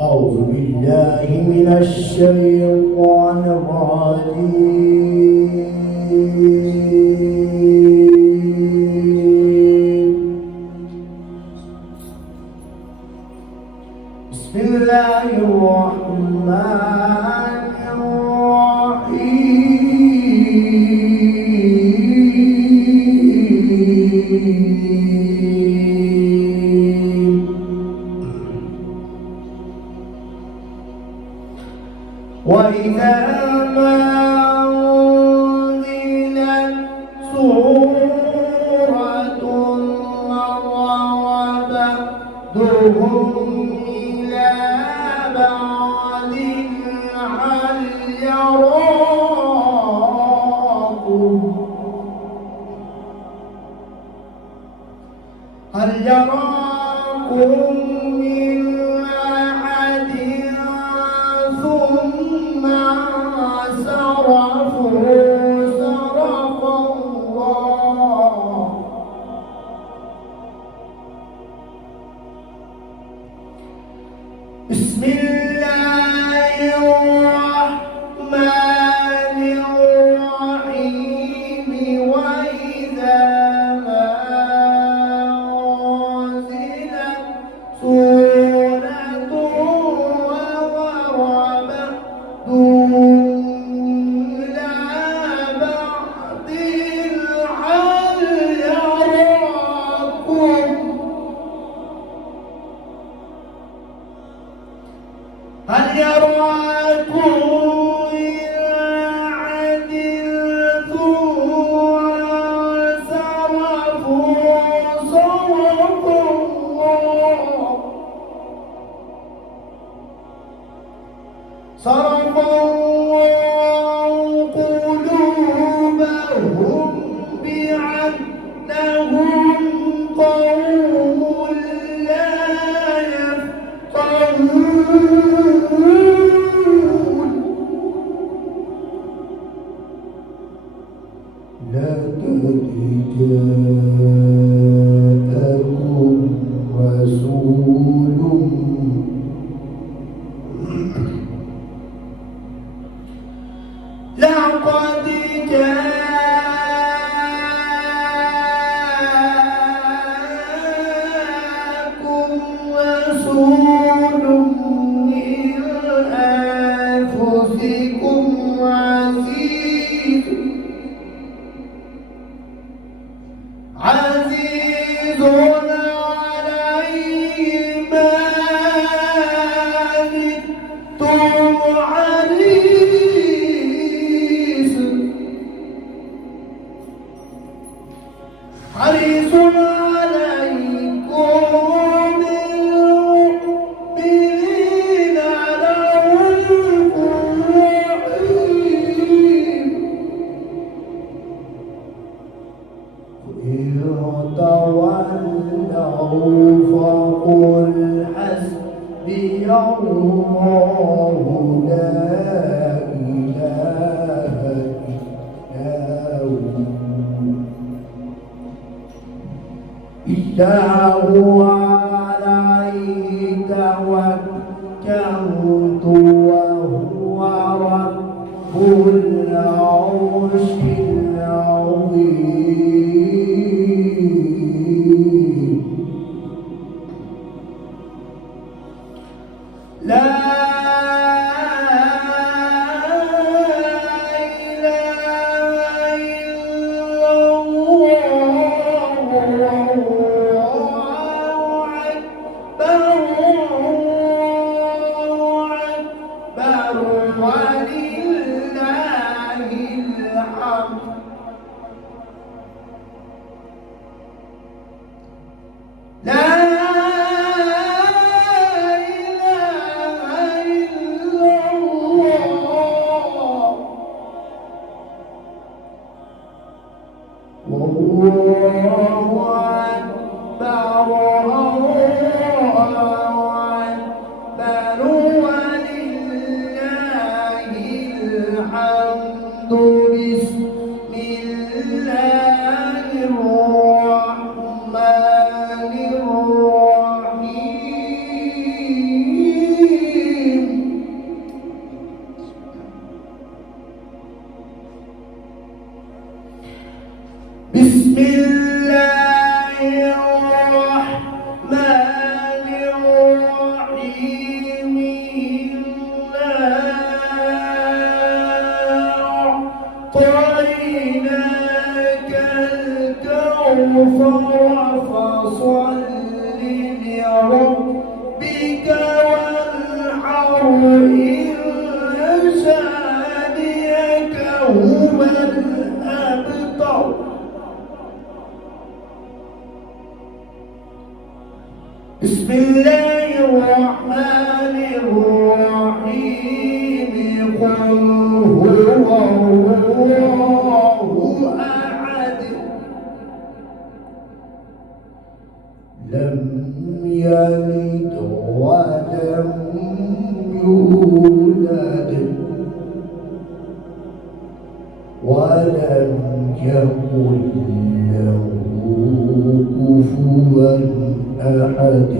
أعوذ بالله من الشيطان الرجيم. بسم الله الرحمن الرحيم. وإذا ما أنزلت سورة مر بعضهم إلى بعض هل يراكم من أحد ثم صرفوا صرف الله. بسم الله الرحمن الرحيم. وإذا ما أنزلت سورة ومر بعضهم إلى بعض هل يراكم إلى عد ثم صرفوا صرف الله قلوبهم بأنهم قوم لا يفقهون. لا تدري جاءكم رسول لقد جاءكم رسول من أنفسكم عزيز عليه ما عنتم حريص عليكم بالمؤمنين رؤوف رحيم. إن تولوا فقل حسبي الله لا إله إلا هو عليه توكلت وهو رب العرش العظيم. لا الله أكبر الله الله الرحمن الرحيم قل هو الله أحد لم يلد ولم يولد ولم يكن له كفوا أحد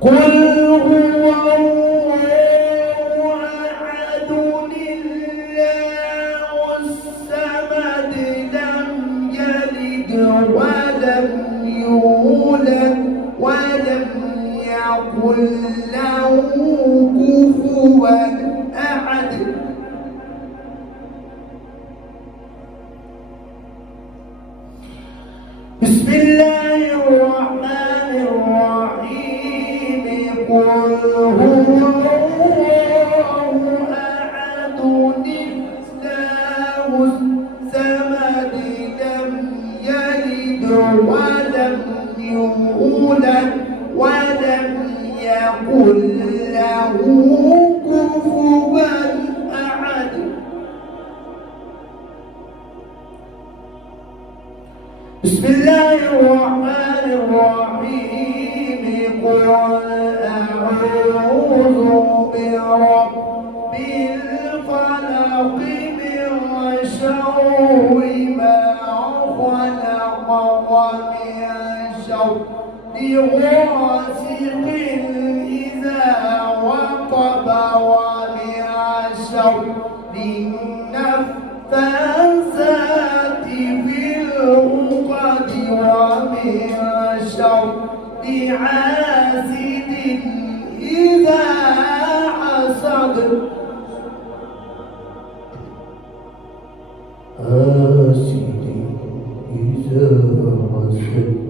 قل هو الله أحد الله الصمد لم يلد ولم يولد ولم يكن له كفوا أحد بسم الله الرحمن الرحيم قل هو الله أحد الله الصمد لم يلد ولم يولد ولم يكن له كفوا أحد بسم الله الرحمن الرحيم قل أعوذ برب الفلق من شر ما خلق ومن شر غاسق إذا وقب ومن شر النفاثات في العقد ومن شر حاسد إذا حسد حاسد إذا حسد